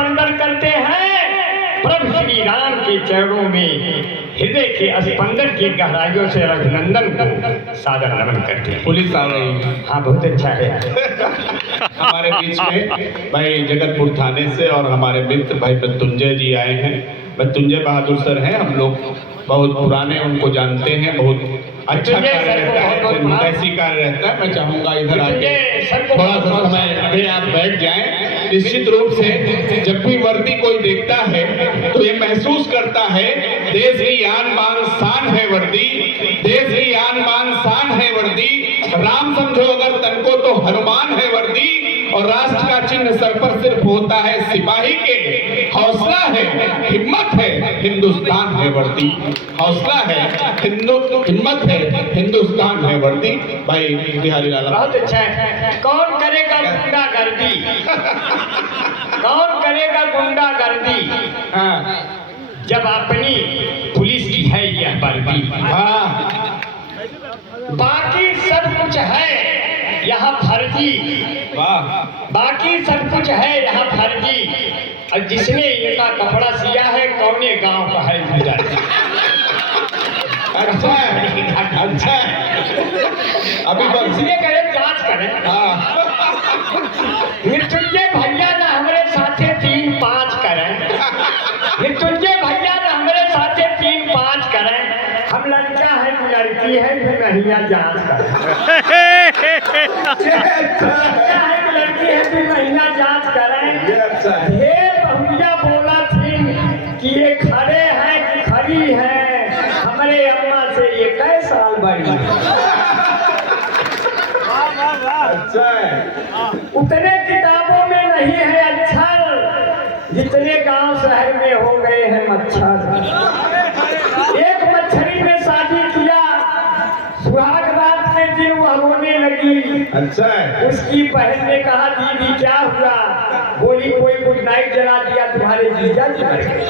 वंदन करते हैं प्रभु श्री राम के चरणों में, हृदय के स्पंदन की गहराइयों से रघुनंदन को सादर नमन करते हैं। पुलिस आ रही है। हाँ, बहुत अच्छा है। हमारे बीच में भाई जगतपुर थाने से और हमारे मित्र भाई मृत्युंजय जी आए हैं। मृत्युंजय बहादुर सर हैं, हम लोग बहुत पुराने उनको जानते हैं, बहुत अच्छा कार्य रहता है, ऐसी कार्य रहता है। मैं चाहूंगा इधर आके थोड़ा सा समय अभी आप बैठ जाएं। निश्चित रूप से जब भी वर्दी कोई देखता है तो ये महसूस करता है देश की आन बान शान है वर्दी, देश की आन बान शान है वर्दी। राम समझो अगर तन को तो हनुमान है वर्दी, और राष्ट्र का चिन्ह सर पर सिर्फ होता है सिपाही के। हौसला है, हिम्मत है, हिंदुस्तान है वर्दी। हौसला है, हिम्मत है, हिंदुस्तान है वर्दी। भाई बिहारी लाल बहुत अच्छा है। कौन करेगा गुंडागर्दी? कौन करेगा गुंडागर्दी? जब अपनी पुलिस की है यह वर्दी। बाकी सब कुछ है यहाँ फर्जी, बाकी सब कुछ है यहाँ फर्जी। और जिसने इनका कपड़ा सिया है कौने गांव का है गुजर। अच्छा अच्छा, अभी इसलिए करें जांच करें। मृत्युंजय भैया ना हमारे साथे 3-5 करें। मृत्युंजय भैया ना हमारे साथे 3-5 करें। हम लड़का है कि लड़की है फिर महिला जांच करें। लड़का है कि लड़की है फिर महिला जांच करें। ढेर बहुरिया बोला थी कि ये खड़े हैं कि खड़ी है, हमारे अम्मा से ये कई साल बड़ी। अच्छा है, उतने किताबों में नहीं है अक्षर जितने गांव शहर में हो गए हैं मच्छर। एक मच्छरी में शादी किया, सुहाग रात के दिन वह रोने लगी। अच्छा है। उसकी बहन ने कहा दीदी क्या हुआ? बोली कोई गुड नाइट जला दिया तुम्हारे जीजा जी मर गए।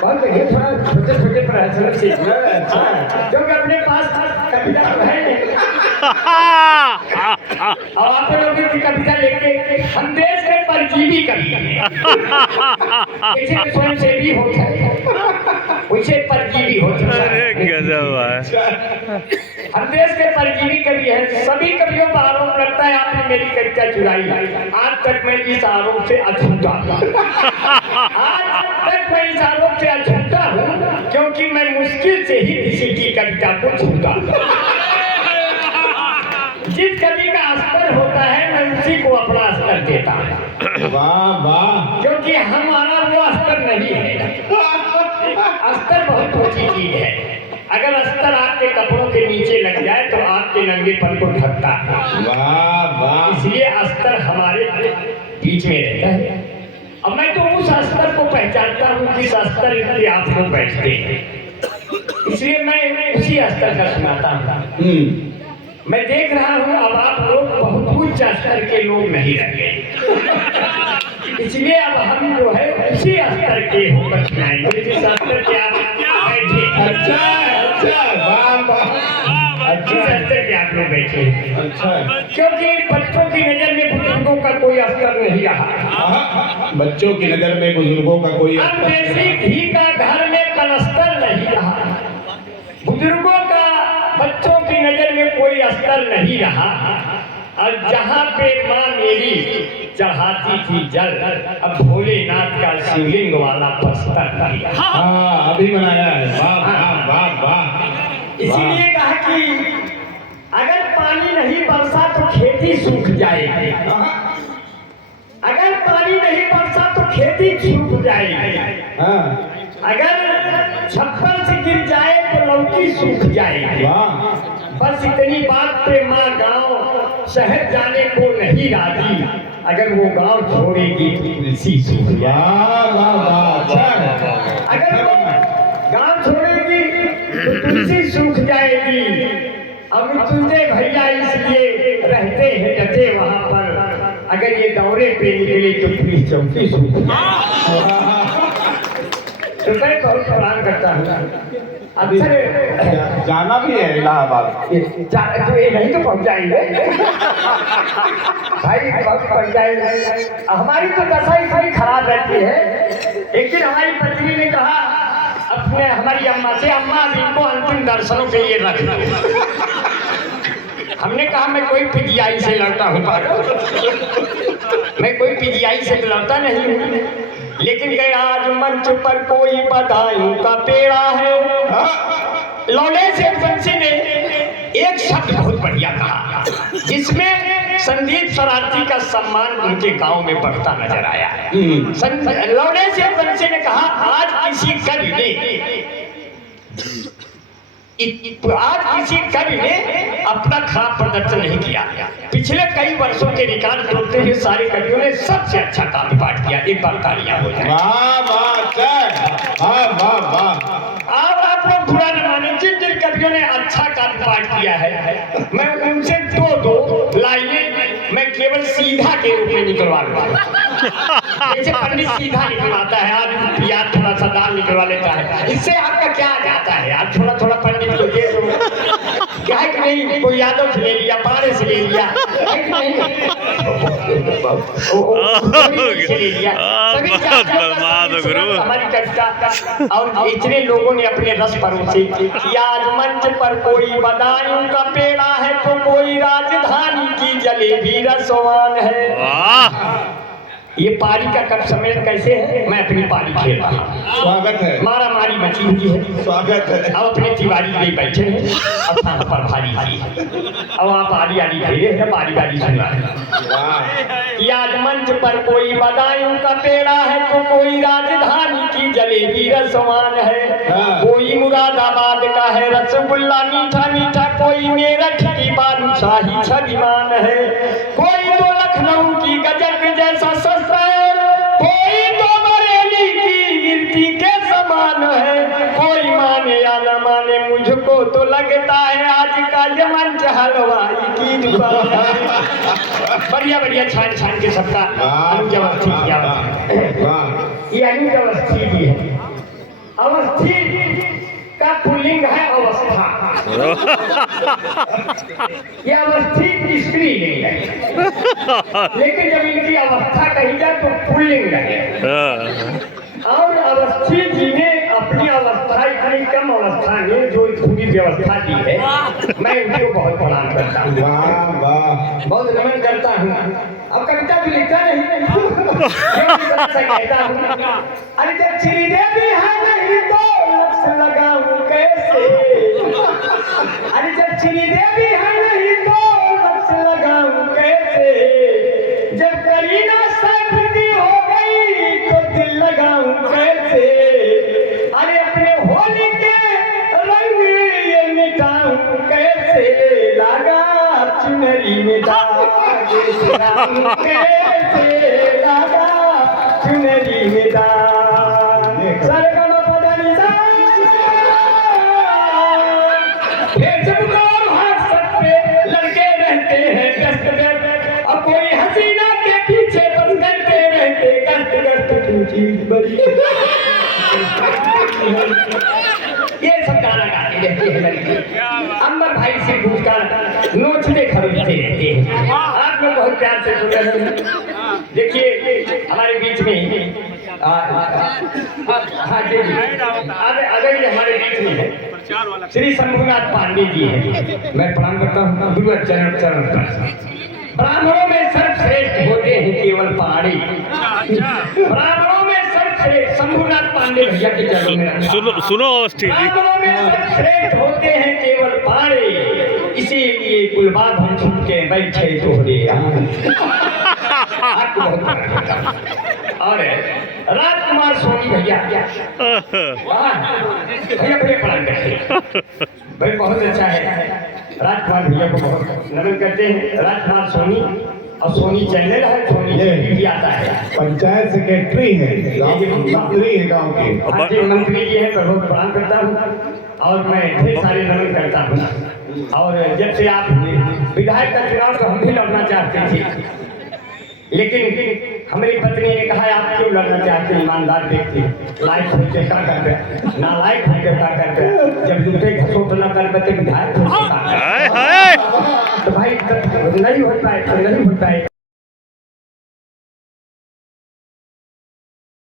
बहुत थोड़ा छोटे छोटे प्रहसन से क्योंकि अपने पास कविता तो है नहीं। और आप लोगों की कविता लेके हम देश के परजीवी कवि हैं। जैसे स्वयं सेवी होता है वैसे परजीवी होता है। हम देश के परजीवी कवि हैं। सभी कवियों पर आरोप लगता है आपने मेरी कविता चुराई। आज तक मैं इस आरोप से अछूता हूँ। आज तक मैं इस आरोप से अछूता हूँ क्योंकि मैं मुश्किल से ही किसी की कविता को छूता हूँ। जिस कवि का स्तर होता है मैं उसी को अपना स्तर देता हूँ। वाह वाह, क्योंकि हमारा वो स्तर नहीं है। स्तर बहुत ऊंची चीज है। अगर स्तर आपके कपड़ों के नीचे लग जाए तो आपके नंगेपन को ढकता है। वाह वाह, इसलिए स्तर हमारे बीच में रहता है। अब मैं तो उस स्तर को पहचानता हूँ जिस स्तर पे आप लोग बैठते हैं, इसलिए मैं उसी स्तर का सुनाता हूँ। मैं देख रहा हूँ अब आप लोग बहुत उच्च स्तर के लोग नहीं रहे, इसलिए अब हम जो है उसी स्तर के होकर सुनाएंगे जिस स्तर के आप बैठे। अच्छा अच्छा, वाह वाह, जिस स्तर के आप लोग बैठे। अच्छा, क्योंकि बच्चों की नजर में बुजुर्गों का कोई स्तर नहीं रहा। बच्चों की नजर में बुजुर्गों का कोई अब देसी घी का घर में कलस्तर नहीं रहा। बुजुर्गों का बच्चों की नजर में कोई स्तर नहीं रहा। और जहाँ पे माँ मेरी चढ़ाती थी जल, अब भोलेनाथ का शिवलिंग वाला बस्तर दिया। हाँ, अभी बनाया है। वाह वाह वाह वाह। इसीलिए कहा कि अगर पानी नहीं बरसा तो खेती सूख जाएगी। अगर पानी नहीं बरसा तो खेती सूख जाएगी। अगर छप्पर से गिर जाए तो लौकी सूख जाएगी। बस इतनी बात पे माँ गांव शहर जाने को नहीं राजी। अगर वो गांव छोड़ेगी तो तुलसी सूख जाएगी। अगर वो गांव छोड़ेगी तो तुलसी सूख जाएगी। अब मृत्युंजय भैया इसलिए रहते हैं डटे वहां पर। अगर ये दौरे पे निकले तो पुलिस चौकी सूख जाएगी। तो मैं बहुत प्रणाम करता हूँ। अक्सर जाना भी है इलाहाबाद। तो ये नहीं तो पहुँच जाएंगे भाई, बहुत पहुँच जाएंगे। हमारी तो दशा इतनी खराब रहती है। एक दिन हमारी पत्नी ने कहा अपने हमारी अम्मा से, अम्मा अब इनको अंतिम दर्शनों के लिए रख लो। हमने कहा मैं कोई पीजीआई से लौटा हूँ पागल, मैं कोई पीजीआई से लौटा नहीं हूँ। लेकिन कह आज मंच पर कोई बधाइयों का पेड़ा है। लौले से बंसी ने एक शब्द बहुत बढ़िया कहा, जिसमें संदीप शरारती का सम्मान उनके गांव में बढ़ता नजर आया। लौले से बंसी ने कहा आज किसी कवि ने अपना खराब प्रदर्शन नहीं किया। पिछले कई वर्षों के रिकॉर्ड तोड़ते हुए सारे कवियों ने सबसे अच्छा काव्य पाठ किया। एक बार तालियां हो जाए। वाह वाह वाह। अब आप लोग बुरा न माने, जिन जिन कवियों ने अच्छा काव्य पाठ किया है मैं उनसे दो लाइनें मैं केवल सीधा के रूप में निकलवा लूंगा। जैसे पंडित सीधा निकलवाता है, आज यार थोड़ा सा दाल निकलवा लेता है, इससे आपका क्या जाता है? आप थोड़ा थोड़ा पंडित को दे दो, क्या है कि नहीं? कोई यादव से ले लिया, पारे से ले लिया, है कि नहीं? से ले लिया, सभी हमारी कविता। और इतने लोगों ने अपने रस परोसे कि आज मंच पर कोई बदायूं का पेड़ा है तो कोई राजधानी की जलेबी रसवान है। ये पारी का कब सम्मेलन कैसे है? मैं अपनी पारी खेल रहा हूँ। स्वागत है। मारा मारी मची हुई है। स्वागत है। अब अपने तिवारी भी बैठे हैं, अब थाना पर भारी जी है। अब आप आरी आरी घेरे हैं, बारी बारी सुन रहा है। आज मंच पर कोई बदायूं का पेड़ा है तो कोई राजधानी की जलेबी रसवान है। कोई मुरादाबाद का है रसगुल्ला मीठा मीठा, कोई मेरठ की बालूशाही छविमान है, कोई तो लखनऊ की गजक जैसा सस्ता है, कोई तो बरेली की मिर्ची के समान है। कोई माने या न माने, मुझको तो लगता है आज का ये मंच हलवाई की दुकान है। बढ़िया बढ़िया छान छान के सबका अनुजवस्थी किया। ये अनुजवस्थी भी है। अवस्थी का पुल्लिंग है अवस्था। ये अवस्थी स्त्री नहीं है, लेकिन जब इनकी अवस्था कही जाए तो पुल्लिंग है। और अवस्थी जी ने अपनी अवस्था इतनी कम अवस्था में जो पूरी व्यवस्था दी है, मैं उनको बहुत प्रणाम करता हूँ, बहुत नमन करता हूँ। अब कविता तो लिखता नहीं, कहता हूँ अरे जब श्रीदेवी है नहीं तो लक्ष्य लगाऊं कैसे, अरे जब श्रीदेवी है नहीं तो लक्ष्य लगाऊं कैसे, जब करीना सैफी हो गई तो दिल लगाऊं कैसे, अरे अपने होली के रंग ये मिटाऊं कैसे, लगा चुनरी में कैसे लगा चुनरी में सरगम पदनी सा फेसबुक और व्हाट्सएप पे लड़के रहते हैं व्यस्त व्यस्त, अब कोई हसीना के पीछे बस करते रहते गस्त गस्त तू चीज बड़ी। ये सब गाना गाते रहते हैं लड़के, अंबर भाई से पूछकर नोचते खरीदते रहते हैं। आप लोग बहुत प्यार से सुन रहे हैं। देखिए हमारे बीच में हाँ जी अगर ये हमारे बीच में है श्री शंभुनाथ पांडे जी हैं, मैं प्रणाम करता हूँ गुरु चरण चरण पर। ब्राह्मणों में सर्वश्रेष्ठ होते हैं केवल पहाड़ी, ब्राह्मणों में सर्वश्रेष्ठ शंभुनाथ पांडे भैया के चरणों में सुनो ब्राह्मणों में सर्वश्रेष्ठ होते हैं केवल पहाड़ी, इसीलिए कुलबाद हम छूट के बैठे तोहरे आपको बहुत प्यार करता हूं। और राजकुमार सोनी भैया भैया भैया प्रणाम करते हैं भाई, बहुत अच्छा है। राजकुमार भैया को बहुत नमन करते हैं। राजकुमार सोनी और सोनी चैनल है, सोनी भी आता है, पंचायत सेक्रेटरी है, मंत्री है गाँव के, मंत्री जी है, तो बहुत प्रणाम करता हूँ। और मैं ढेर सारे नमन करता हूँ। और जब से आप विधायक का चुनाव तो हम भी लड़ना चाहते थे, लेकिन हमारी पत्नी ने कहा आप क्यों लड़ना चाहते ईमानदार व्यक्ति, लायक होके क्या करते, नालायक होके क्या करते, जब जूते घसोट न कर पाते विधायक तो भाई नहीं हो पाए।